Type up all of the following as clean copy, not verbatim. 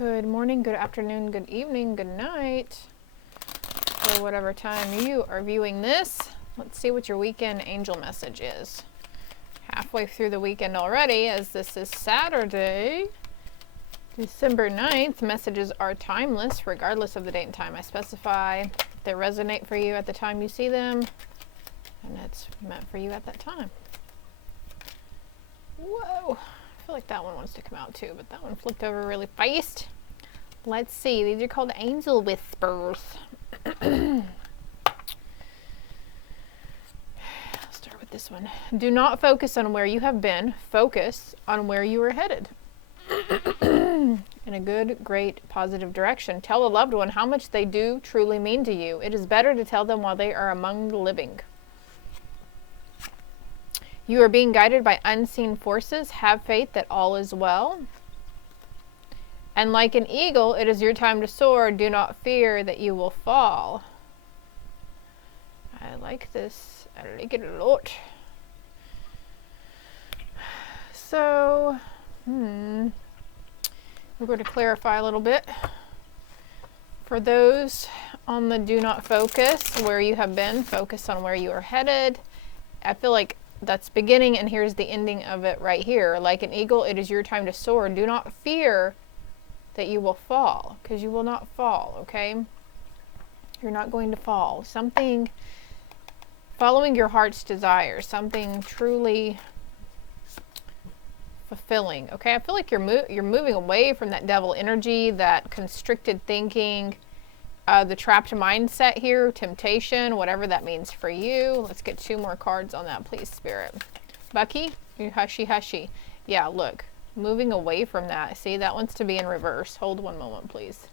Good morning, good afternoon, good evening, good night, or whatever time you are viewing this. Let's see what your weekend angel message is. Halfway through the weekend already, as this is Saturday, December 9th. Messages are timeless, regardless of the date and time I specify. They resonate for you at the time you see them, and it's meant for you at that time. Whoa. I feel like that one wants to come out too, but that one flipped over really fast. Let's see. These are called angel whispers. I'll start with this one. Do not focus on where you have been. Focus on where you are headed. In a good, great, positive direction. Tell a loved one how much they do truly mean to you. It is better to tell them while they are among the living. You are being guided by unseen forces. Have faith that all is well. And like an eagle, it is your time to soar. Do not fear that you will fall. I like this. I like it a lot. So, we're going to clarify a little bit. For those on the do not focus where you have been, focus on where you are headed. I feel like that's beginning, and here's the ending of it right here. Like an eagle, it is your time to soar. Do not fear that you will fall, because you will not fall, okay? You're not going to fall. Something, following your heart's desire, something truly fulfilling, okay? I feel like you're moving away from that devil energy, that constricted thinking, the trapped mindset here, temptation, whatever that means for you. Let's get 2 more cards on that, please, Spirit. Bucky, you hushy hushy. Yeah, look, moving away from that. See, that wants to be in reverse. Hold one moment, please.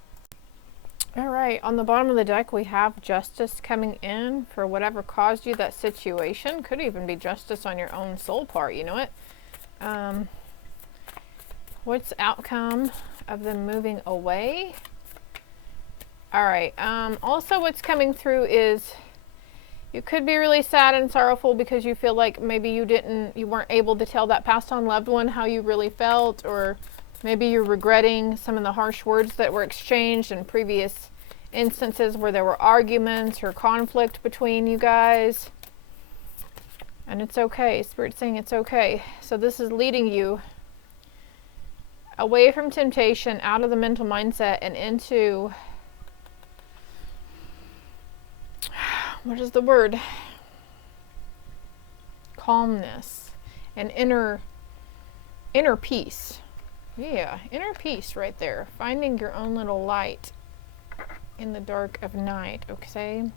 All right, on the bottom of the deck, we have justice coming in for whatever caused you that situation. Could even be justice on your own soul part, you know what? What's the outcome of them moving away? All right, also what's coming through is you could be really sad and sorrowful because you feel like maybe you weren't able to tell that passed on loved one how you really felt, or maybe you're regretting some of the harsh words that were exchanged in previous instances where there were arguments or conflict between you guys. And it's okay. Spirit's saying it's okay. So this is leading you away from temptation, out of the mental mindset, and into, what is the word? Calmness and inner peace. Yeah, inner peace right there. Finding your own little light in the dark of night, okay?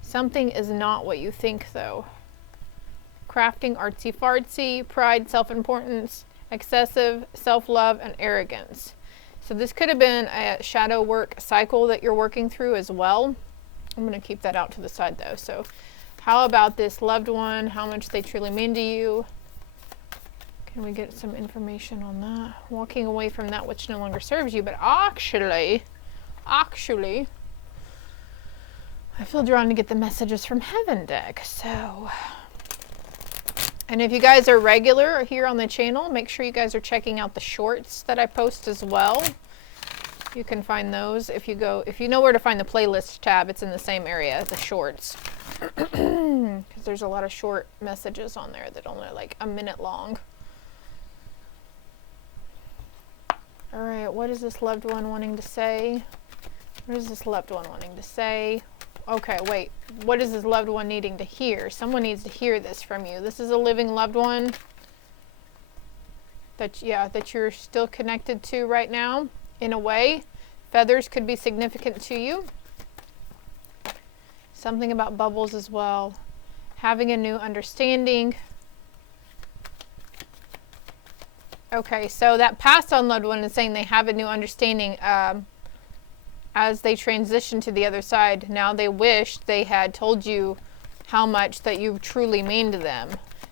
Something is not what you think, though. Crafting artsy-fartsy, pride, self-importance, excessive self-love, and arrogance. So this could have been a shadow work cycle that you're working through as well. I'm going to keep that out to the side though. So how about this loved one? How much they truly mean to you? Can we get some information on that? Walking away from that which no longer serves you. But actually, I feel drawn to get the messages from heaven deck. So, and if you guys are regular here on the channel, make sure you guys are checking out the shorts that I post as well. You can find those if you know where to find the playlist tab. It's in the same area, the shorts, because there's a lot of short messages on there that only like a minute long. All right, what is this loved one wanting to say? What is this loved one wanting to say? Okay, wait, what is this loved one needing to hear? Someone needs to hear this from you. This is a living loved one that you're still connected to right now. In a way, feathers could be significant to you. Something about bubbles as well. Having a new understanding. Okay, so that passed on loved one is saying they have a new understanding as they transition to the other side. Now they wish they had told you how much that you truly mean to them.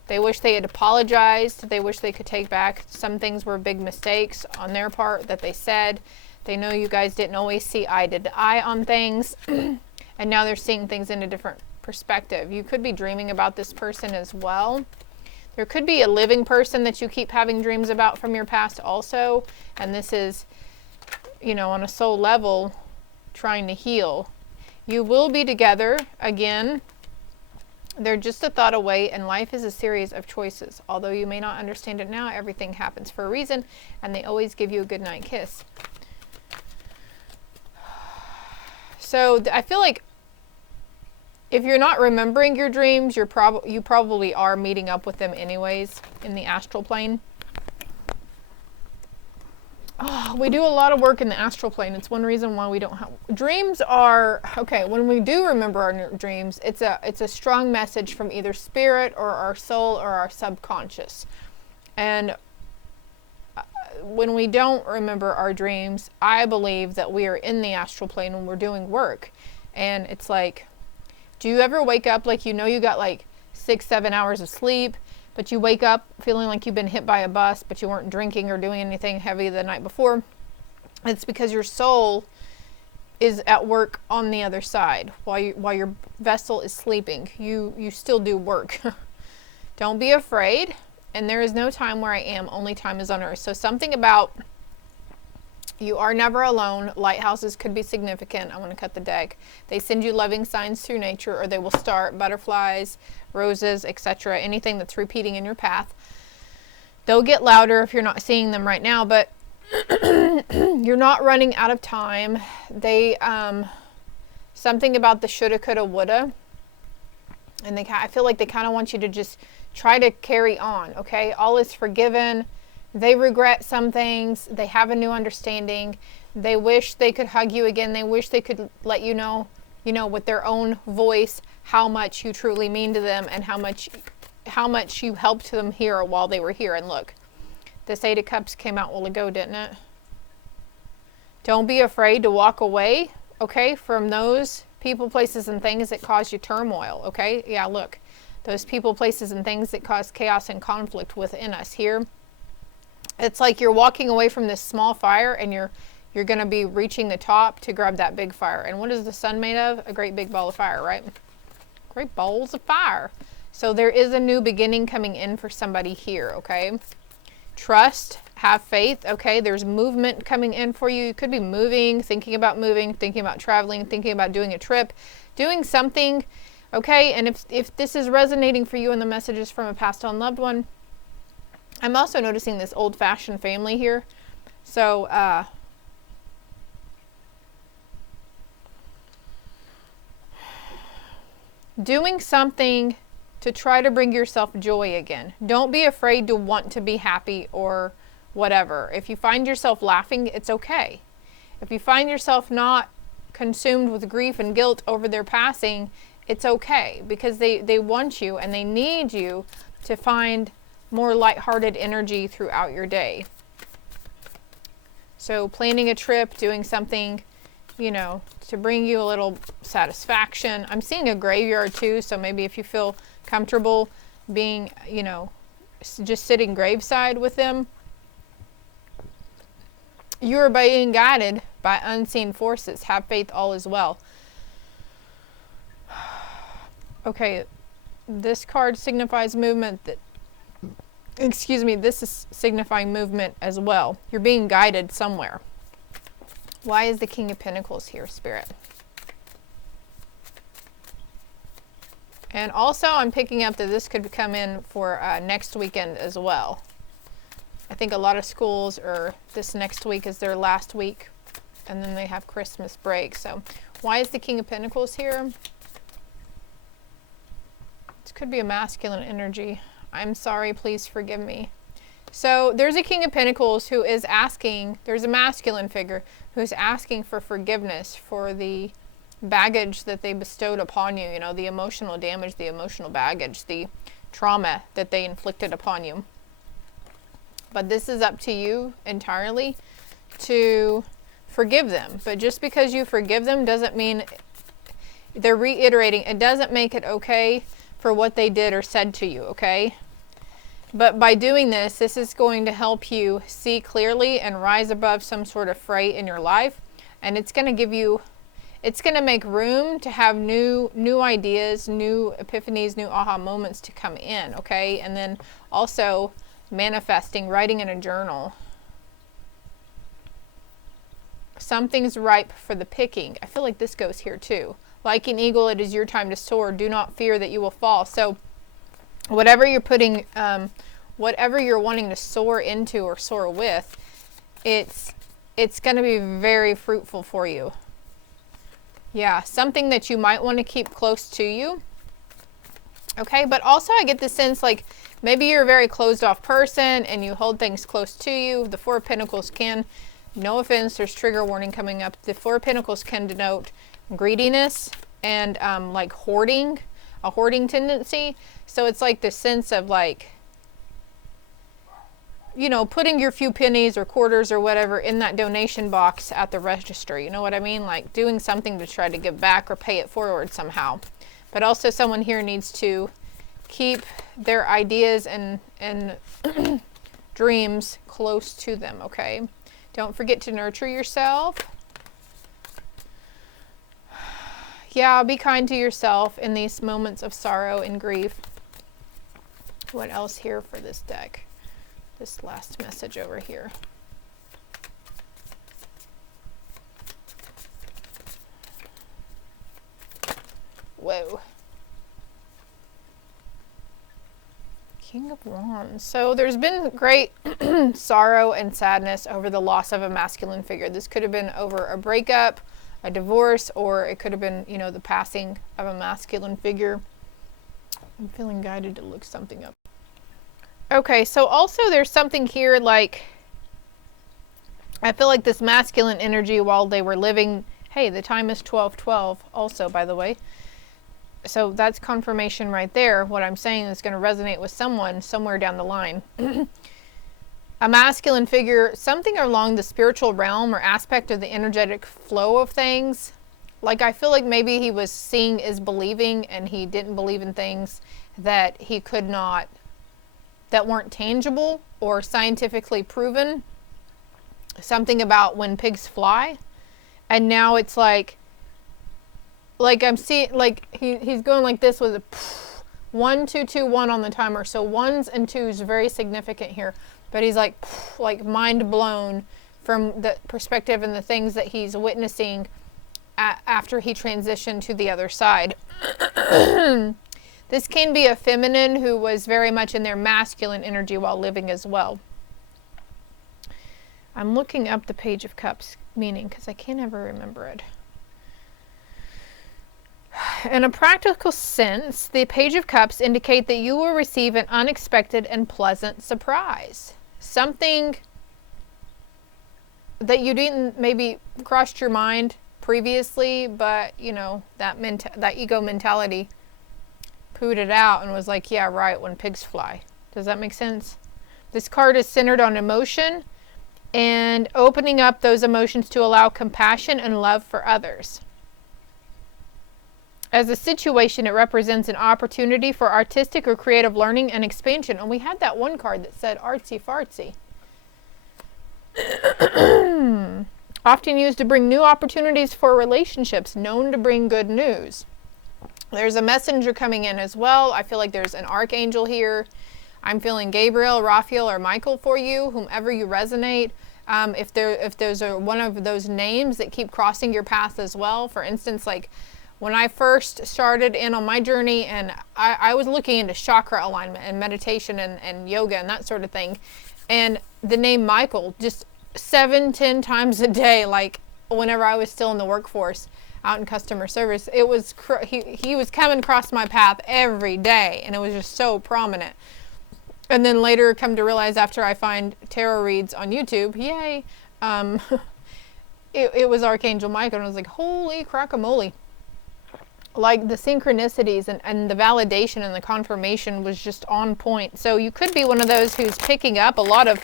They wish they had apologized. They wish they could take back. Some things were big mistakes on their part that they said. They know you guys didn't always see eye to eye on things. And now they're seeing things in a different perspective. You could be dreaming about this person as well. There could be a living person that you keep having dreams about from your past also. And this is, you know, on a soul level, trying to heal. You will be together again. They're just a thought away, and life is a series of choices. Although you may not understand it now, everything happens for a reason, and they always give you a goodnight kiss. So I feel like if you're not remembering your dreams, you probably are meeting up with them anyways in the astral plane. Oh, we do a lot of work in the astral plane. It's one reason why we don't have dreams. Are okay when we do remember our dreams. It's a strong message from either spirit or our soul or our subconscious. And when we don't remember our dreams, I believe that we are in the astral plane when we're doing work. And it's like, do you ever wake up like you know you got like 6-7 hours of sleep? But you wake up feeling like you've been hit by a bus, but you weren't drinking or doing anything heavy the night before. It's because your soul is at work on the other side while your vessel is sleeping. You still do work. Don't be afraid. And there is no time where I am, only time is on earth. So something about you are never alone. Lighthouses could be significant. I'm going to cut the deck. They send you loving signs through nature, or they will start butterflies, roses, etc. Anything that's repeating in your path. They'll get louder if you're not seeing them right now, but you're not running out of time. They something about the shoulda, coulda, woulda, and I feel like they kind of want you to just try to carry on. Okay, all is forgiven. They regret some things. They have a new understanding. They wish they could hug you again. They wish they could let you know, with their own voice, how much you truly mean to them and how much you helped them here while they were here. And look, this 8 of Cups came out a while ago, didn't it? Don't be afraid to walk away, okay, from those people, places, and things that cause you turmoil, okay? Yeah, look, those people, places, and things that cause chaos and conflict within us here. It's like you're walking away from this small fire and you're going to be reaching the top to grab that big fire. And what is the sun made of? A great big ball of fire, right? Great balls of fire. So there is a new beginning coming in for somebody here, okay? Trust, have faith, okay? There's movement coming in for you. You could be moving, thinking about traveling, thinking about doing a trip, doing something, okay? And if this is resonating for you in the messages from a passed on loved one, I'm also noticing this old-fashioned family here. So, doing something to try to bring yourself joy again. Don't be afraid to want to be happy or whatever. If you find yourself laughing, it's okay. If you find yourself not consumed with grief and guilt over their passing, it's okay. Because they want you and they need you to find more lighthearted energy throughout your day. So planning a trip, doing something, to bring you a little satisfaction. I'm seeing a graveyard too, so maybe if you feel comfortable being, just sitting graveside with them, you are being guided by unseen forces. Have faith, all is well. Okay, this card signifies movement. This is signifying movement as well. You're being guided somewhere. Why is the King of Pentacles here, Spirit? And also I'm picking up that this could come in for next weekend as well. I think a lot of schools this next week is their last week, and then they have Christmas break. So why is the King of Pentacles here? This could be a masculine energy. I'm sorry, please forgive me. So there's a King of Pentacles who is asking, there's a masculine figure who's asking for forgiveness for the baggage that they bestowed upon you, the emotional damage, the emotional baggage, the trauma that they inflicted upon you. But this is up to you entirely to forgive them. But just because you forgive them doesn't mean, they're reiterating, it doesn't make it okay for what they did or said to you, okay? But by doing this is going to help you see clearly and rise above some sort of fray in your life. And it's going to give you, it's going to make room to have new ideas, new epiphanies, new aha moments to come in, okay? And then also manifesting, writing in a journal. Something's ripe for the picking. I feel like this goes here too. Like an eagle, it is your time to soar. Do not fear that you will fall. So whatever you're putting, whatever you're wanting to soar into or soar with, it's going to be very fruitful for you. Yeah, something that you might want to keep close to you. Okay, but also I get the sense like maybe you're a very closed off person and you hold things close to you. The Four of Pentacles can, no offense, there's trigger warning coming up. The Four of Pentacles can denote greediness and like hoarding, a hoarding tendency. So it's like the sense of like, you know, putting your few pennies or quarters or whatever in that donation box at the register. You know what I mean? Like doing something to try to give back or pay it forward somehow. But also someone here needs to keep their ideas and dreams close to them, okay? Don't forget to nurture yourself. Yeah, be kind to yourself in these moments of sorrow and grief. What else here for this deck? This last message over here. Whoa. King of Wands. So there's been great sorrow and sadness over the loss of a masculine figure. This could have been over a breakup, a divorce, or it could have been, you know, the passing of a masculine figure. I'm feeling guided to look something up. Okay, so also there's something here like, I feel like this masculine energy while they were living, hey, the time is 12:12 also, by the way. So that's confirmation right there. What I'm saying is going to resonate with someone somewhere down the line. A masculine figure, something along the spiritual realm or aspect of the energetic flow of things. Like I feel like maybe he was seeing is believing and he didn't believe in things that he could not, that weren't tangible or scientifically proven. Something about when pigs fly. And now it's like I'm seeing, like he's going like this with a 1 2 2 1 on the timer. So ones and twos very significant here. But he's like mind blown from the perspective and the things that he's witnessing after he transitioned to the other side. This can be a feminine who was very much in their masculine energy while living as well. I'm looking up the Page of Cups meaning because I can't ever remember it. In a practical sense, the Page of Cups indicate that you will receive an unexpected and pleasant surprise. Something that you didn't maybe crossed your mind previously, but you know, that ego mentality pooed it out and was like, yeah, right, when pigs fly. Does that make sense? This card is centered on emotion and opening up those emotions to allow compassion and love for others. As a situation, it represents an opportunity for artistic or creative learning and expansion. And we had that one card that said artsy fartsy. Often used to bring new opportunities for relationships, known to bring good news. There's a messenger coming in as well. I feel like there's an archangel here. I'm feeling Gabriel, Raphael, or Michael for you, whomever you resonate. If there's one of those names that keep crossing your path as well. For instance, like when I first started in on my journey and I was looking into chakra alignment and meditation and yoga and that sort of thing. And the name Michael just 7-10 times a day, like whenever I was still in the workforce, out in customer service, it was he was coming across my path every day, and it was just so prominent. And then later come to realize after I find tarot reads on YouTube, yay, it was Archangel Michael, and I was like, holy crackamole. Like the synchronicities and the validation and the confirmation was just on point. So you could be one of those who's picking up a lot of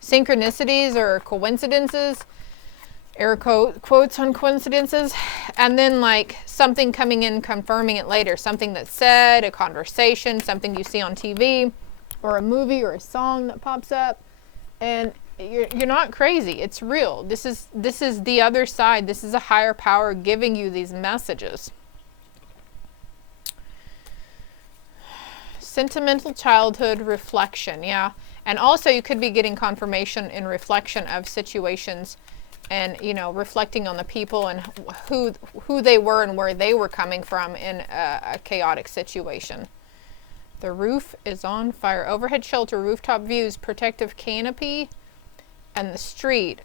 synchronicities or coincidences, air quotes on coincidences, and then like something coming in confirming it later, something that's said, a conversation, something you see on TV or a movie or a song that pops up, and you're not crazy. It's real. This is the other side. This is a higher power giving you these messages. Sentimental childhood reflection, yeah. And also you could be getting confirmation in reflection of situations and, you know, reflecting on the people and who they were and where they were coming from in a chaotic situation. The roof is on fire. Overhead shelter, rooftop views, protective canopy, and the street.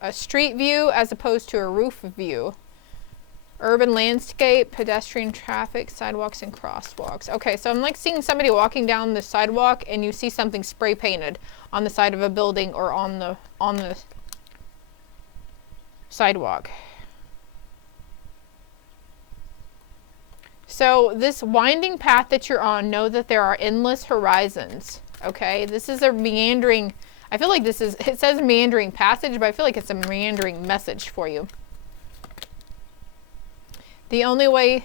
A street view as opposed to a roof view. Urban landscape, pedestrian traffic, sidewalks and crosswalks. Okay, so I'm like seeing somebody walking down the sidewalk and you see something spray painted on the side of a building or on the sidewalk. So this winding path that you're on, know that there are endless horizons. Okay, this is a meandering, I feel like this is, it says meandering passage, but I feel like it's a meandering message for you. The only way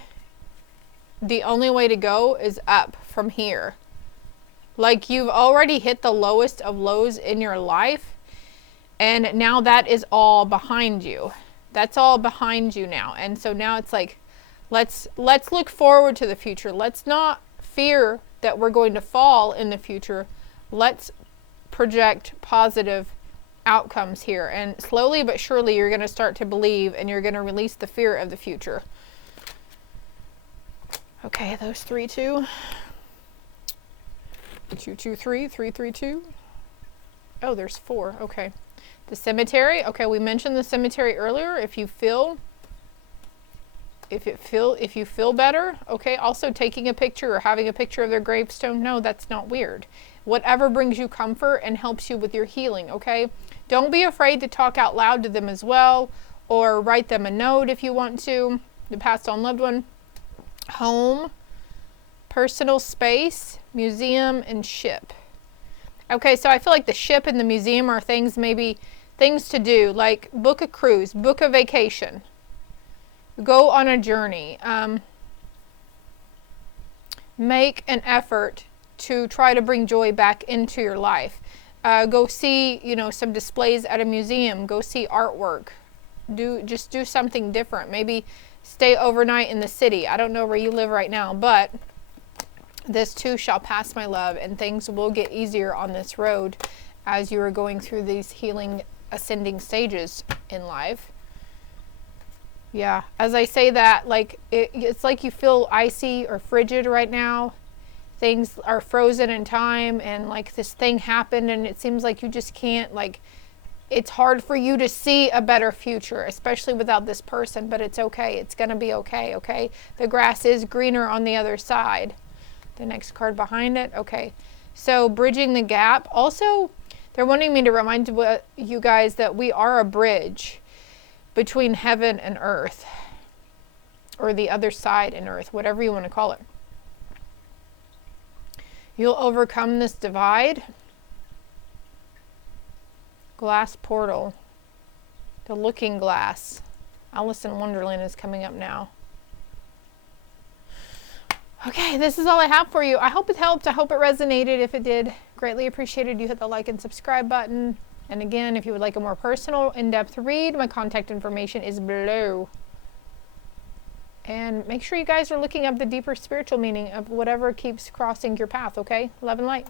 to go is up from here. Like you've already hit the lowest of lows in your life, and now that is all behind you. That's all behind you now. And so now it's like, let's look forward to the future. Let's not fear that we're going to fall in the future. Let's project positive outcomes here. And slowly but surely you're going to start to believe, and you're going to release the fear of the future. Okay, those 3, 2. 2, 2, 3, 3, 3, 2. Oh, there's 4. Okay. The cemetery. Okay, we mentioned the cemetery earlier. If you feel better, okay, also taking a picture or having a picture of their gravestone, no, that's not weird. Whatever brings you comfort and helps you with your healing, okay? Don't be afraid to talk out loud to them as well, or write them a note if you want to, the passed on loved one. Home, personal space, museum, and ship. Okay, so I feel like the ship and the museum are things, maybe things to do, like book a cruise, book a vacation, go on a journey, make an effort to try to bring joy back into your life. Go see, you know, some displays at a museum, go see artwork, just do something different. Maybe stay overnight in the city. I don't know where you live right now, but this too shall pass, my love, and things will get easier on this road as you are going through these healing ascending stages in life. Yeah, as I say that, like it's like you feel icy or frigid right now. Things are frozen in time, and like this thing happened and it seems like you just can't, like, it's hard for you to see a better future, especially without this person, but it's okay. It's going to be okay, okay? The grass is greener on the other side. The next card behind it, okay. So bridging the gap. Also, they're wanting me to remind you guys that we are a bridge between heaven and earth, or the other side and earth, whatever you want to call it. You'll overcome this divide. Glass portal. The looking glass. Alice in Wonderland is coming up now. Okay, this is all I have for you. I hope it helped. I hope it resonated. If it did, greatly appreciated you hit the like and subscribe button. And again, if you would like a more personal, in-depth read, my contact information is below. And make sure you guys are looking up the deeper spiritual meaning of whatever keeps crossing your path, okay? Love and light.